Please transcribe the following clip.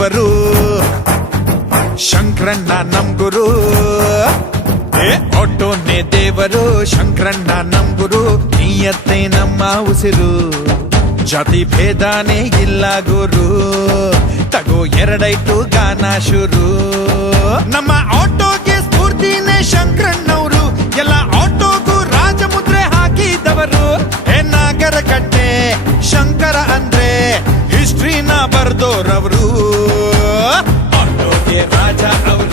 ದೇವರು, ಶಂಕರಣ್ಣ ನಮ್ ಗುರು. ಆಟೋನೇ ದೇವರು, ಶಂಕರಣ್ಣ ನಮ್ ಗುರು, ನಿಯತ್ತೆ ನಮ್ಮ ಉಸಿರು. ಜಾತಿ ಭೇದಾನೇ ಇಲ್ಲ ಗುರು, ತಗೋ ಎರಡೈಟು ಗಾನ ಶುರು. ನಮ್ಮ ಆಟೋಗೆ ಸ್ಫೂರ್ತಿನೇ ಶಂಕರಣ್ಣವರು, ಎಲ್ಲ ಆಟೋಗೂ ರಾಜಮುದ್ರೆ ಹಾಕಿದವರು. ನಾಗರ ಕಟ್ಟೆ ಶಂಕರ ಅಂದ್ರೆ ಹಿಸ್ಟ್ರಿನ ಬರ್ದೋರವರು, ಆಟೋಗೆ ರಾಜ ಅವರು.